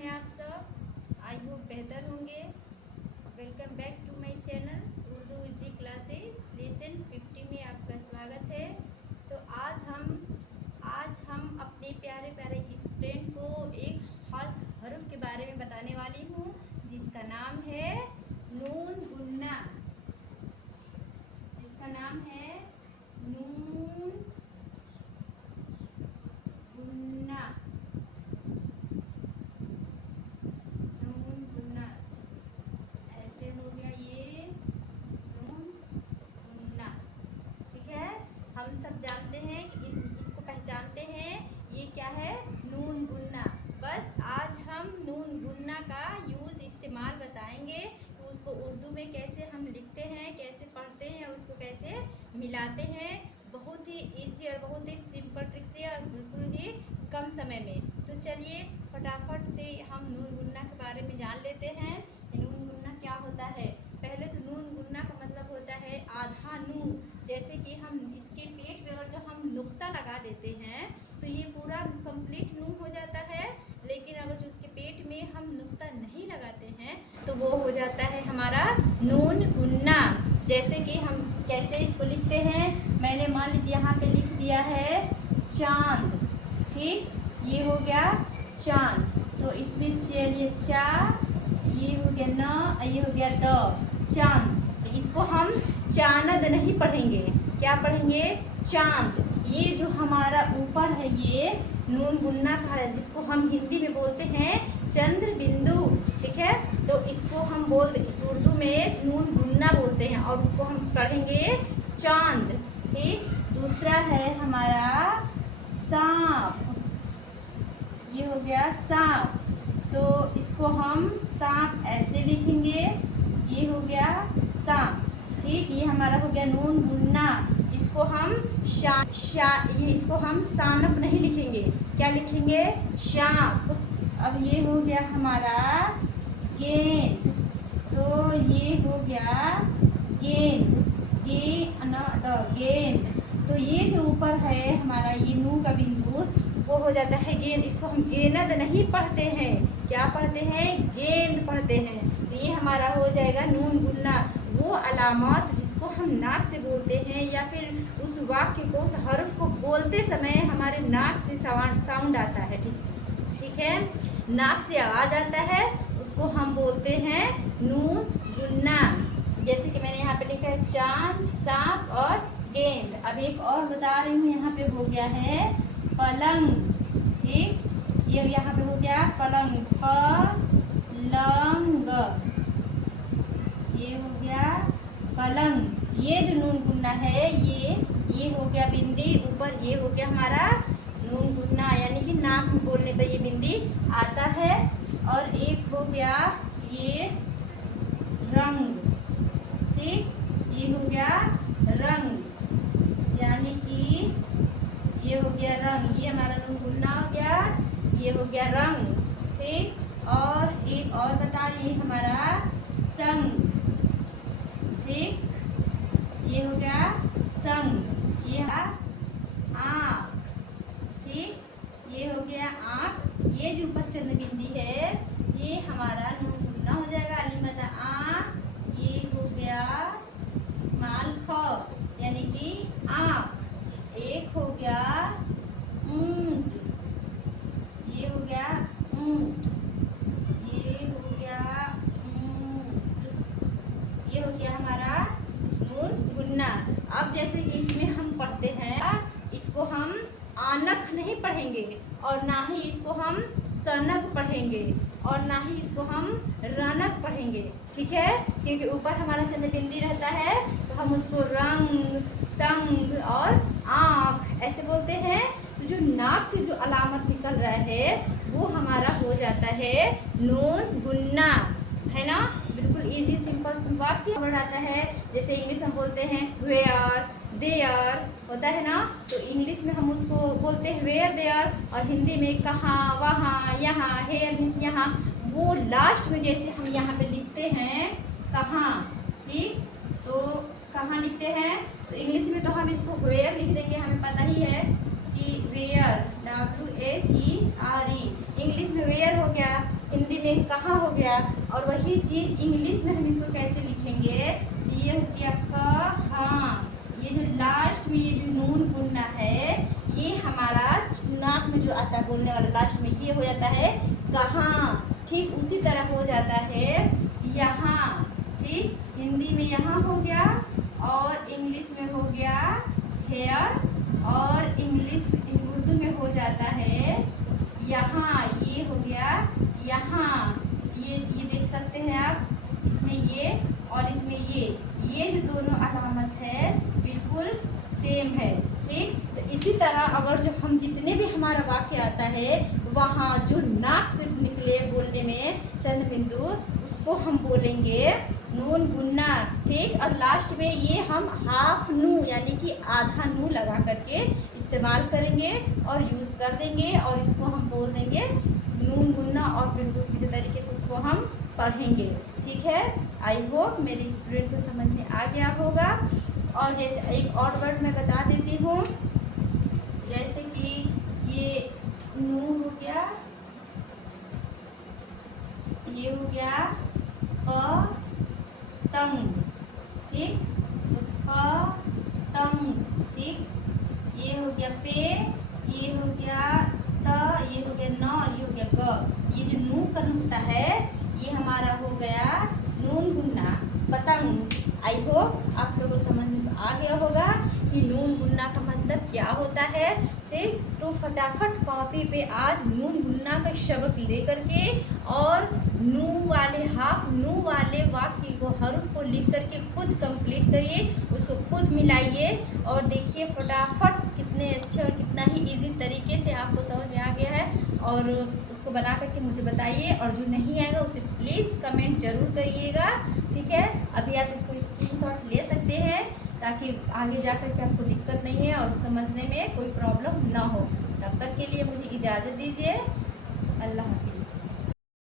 हैं आप सब? आई होप बेहतर होंगे। Welcome back to my channel Urdu easy classes lesson 50 में आपका स्वागत है। तो आज हम अपने प्यारे प्यारे स्टूडेंट को एक खास हर्फ के बारे में बताने वाली हूँ, जिसका नाम है नून गुन्ना। जिसका नाम है नून गुन्ना। ऐसे हो गया ये नून गुन्ना। ठीक है, हम सब जानते हैं कि इसको पहचानते हैं। ये क्या है? नून गुन्ना। बस आज हम नून गुन्ना का इस्तेमाल बताएंगे कि उसको उर्दू में कैसे हम लिखते हैं, कैसे पढ़ते हैं और उसको कैसे मिलाते हैं। बहुत ही इजी और बहुत ही सिंपल ट्रिक से और बिल्कुल ही कम समय में। तो चलिए फटाफट से हम नून गुन्ना के बारे में जान लेते हैं। नून गुन्ना क्या होता है? पहले तो नून गुन्ना का मतलब होता है आधा नून। जैसे कि हम इसके पेट में अगर जब हम नुक्ता लगा देते हैं तो ये पूरा कंप्लीट नून हो जाता है। लेकिन अगर जो उसके पेट में हम नुक्ता नहीं लगाते हैं तो वो हो जाता है हमारा नून गुन्ना। जैसे कि हम कैसे इसको लिखते हैं, मैंने मान लीजिए यहाँ पे लिख दिया है चांद। ठीक, ये हो गया चांद। तो इसमें चलिए चा, ये हो गया न, ये हो गया द, चांद। तो इसको हम चांद नहीं पढ़ेंगे, क्या पढ़ेंगे? चांद। ये जो हमारा ऊपर है ये नून गुन्ना का है, जिसको हम हिंदी में बोलते हैं चंद्र बिंदु। ठीक है, तो इसको हम उर्दू में नून गुन्ना बोलते हैं और उसको हम पढ़ेंगे चांद। ठीक, दूसरा है हमारा सांप। ये हो गया सांप, तो इसको हम सांप ऐसे लिखेंगे। ये हो गया सांप। ठीक, ये हमारा हो गया नून गुन्ना। इसको हम इसको हम सानप नहीं लिखेंगे, क्या लिखेंगे? शाप। अब ये हो गया हमारा गेंद। तो ये हो गया गेंद, गेंद। तो ये जो ऊपर है हमारा ये नू का बिंदु वो हो जाता है गेंद। इसको हम गेंद नहीं पढ़ते हैं, क्या पढ़ते हैं? गेंद पढ़ते हैं। तो ये हमारा हो जाएगा नून गुन्ना। वो अलामत जिसको हम नाक से बोलते हैं या फिर उस वाक्य को, उस हर्फ को बोलते समय हमारे नाक से साउंड आता है। ठीक है, नाक से आवाज़ आता है, उसको हम बोलते हैं नून गुन्ना। जैसे कि मैंने यहाँ पे लिखा है चांद, सांप और गेंद। अब एक और बता रही हूँ, यहाँ पे हो गया है पलंग। ठीक, ये यहाँ पे हो गया पलंग, पलंग। ये हो गया पलंग। ये जो नून गुन्ना है ये हो गया बिंदी ऊपर, ये हो गया हमारा नून गुन्ना, यानी कि नाक में बोलने पर ये बिंदी आता है। और एक हो गया ये रंग। ठीक, ये हो गया रंग, यानी कि ये हो गया रंग। ये हमारा नून गुन्ना हो गया, ये हो गया रंग। ठीक, और एक और बता रही हमारा संग। ठीक, ये हो गया संग। ये है आँख। ठीक, ये हो गया आँख। ये जो ऊपर चंद्र बिंदी है ये हमारा नून गुन्ना हो जाएगा, अलीमदा आँख। ये हो गया स्मॉल ख, यानी कि आँख। एक हो गया ऊंट। ये हो गया ऊंट, ये हो गया ऊंट। ये हो गया हमारा नून गुन्ना। अब जैसे कि इसमें हम पढ़ते हैं, इसको हम आनक नहीं पढ़ेंगे और ना ही इसको हम सनक पढ़ेंगे और ना ही इसको हम रनक पढ़ेंगे। ठीक है, क्योंकि ऊपर हमारा चंद्र बिंदी रहता है तो हम उसको रंग, संग और आँख ऐसे बोलते हैं। तो जो नाक से जो अलामत निकल रहा है वो हमारा हो जाता है नून गुन्ना, है ना? बिल्कुल इजी सिंपल वाक्य आता है। जैसे इंग्लिश हम बोलते हैं वेयर, देयर होता है ना, तो इंग्लिश में हम उसको बोलते हैं वेयर देयर, और हिंदी में कहाँ, वहाँ, यहाँ, हेयर मीन्स यहाँ। वो लास्ट में जैसे हम यहाँ पे लिखते हैं कहाँ। ठीक, तो कहाँ लिखते हैं तो इंग्लिश में तो हम इसको वेयर लिख देंगे, हमें पता ही है कि वेयर, WHERE। इंग्लिश में वेयर हो गया, में कहाँ हो गया। और वही चीज़ इंग्लिश में हम इसको कैसे लिखेंगे, ये हो गया कहाँ। ये जो लास्ट में ये जो नून गुन्ना है, ये हमारा नाक में जो आता है बोलने वाला लास्ट में, ये हो जाता है कहाँ। ठीक उसी तरह हो जाता है यहाँ। ठीक, हिंदी में यहाँ हो गया और इंग्लिश में हो गया हेयर, और इंग्लिश उर्दू में हो जाता है यहाँ। ये हो गया यहाँ। ये देख सकते हैं आप, इसमें ये और इसमें ये जो दोनों अलामत है बिल्कुल सेम है। ठीक, तो इसी तरह अगर जो हम जितने भी हमारा वाक्य आता है वहाँ जो नाक से निकले बोलने में चंद बिंदु, उसको हम बोलेंगे नून गुन्ना। ठीक, और लास्ट में ये हम हाफ नू यानी कि आधा नू लगा करके इस्तेमाल करेंगे और यूज़ कर देंगे, और इसको हम बोल देंगे नून गुन्ना, और बिल्कुल सीधे तरीके से उसको हम पढ़ेंगे। ठीक है, आई होप मेरे स्टूडेंट को समझ में आ गया होगा। और जैसे एक और वर्ड मैं बता देती हूँ, जैसे कि ये नू हो गया, ये हो गया पतंग। ठीक, पतंग। ठीक, ये हो गया पे, ये हो गया त, ये हो गया न, और ये हो गया ग। ये जो नू का नुकता है ये हमारा हो गया नून गुन्ना पतंग। आई होप आप लोगों को समझ में आ गया होगा कि नून गुन्ना का मतलब क्या होता है। ठीक, तो फटाफट कॉपी पे आज नून गुन्ना का शब्द लेकर के और नू वाले हाफ नू वाले वाक्य को हरूफ को लिख करके खुद कंप्लीट करिए, उसको खुद मिलाइए और देखिए फटाफट कितने अच्छे और कितना ही इजी तरीके से आपको समझ में आ गया है। और उसको बना करके मुझे बताइए, और जो नहीं आएगा उसे प्लीज़ कमेंट जरूर करिएगा। ठीक है, अभी आप इसको स्क्रीनशॉट ले सकते हैं ताकि आगे जा कर के आपको दिक्कत नहीं है और समझने में कोई प्रॉब्लम ना हो। तब तक के लिए मुझे इजाज़त दीजिए। अल्लाह हाफिज़।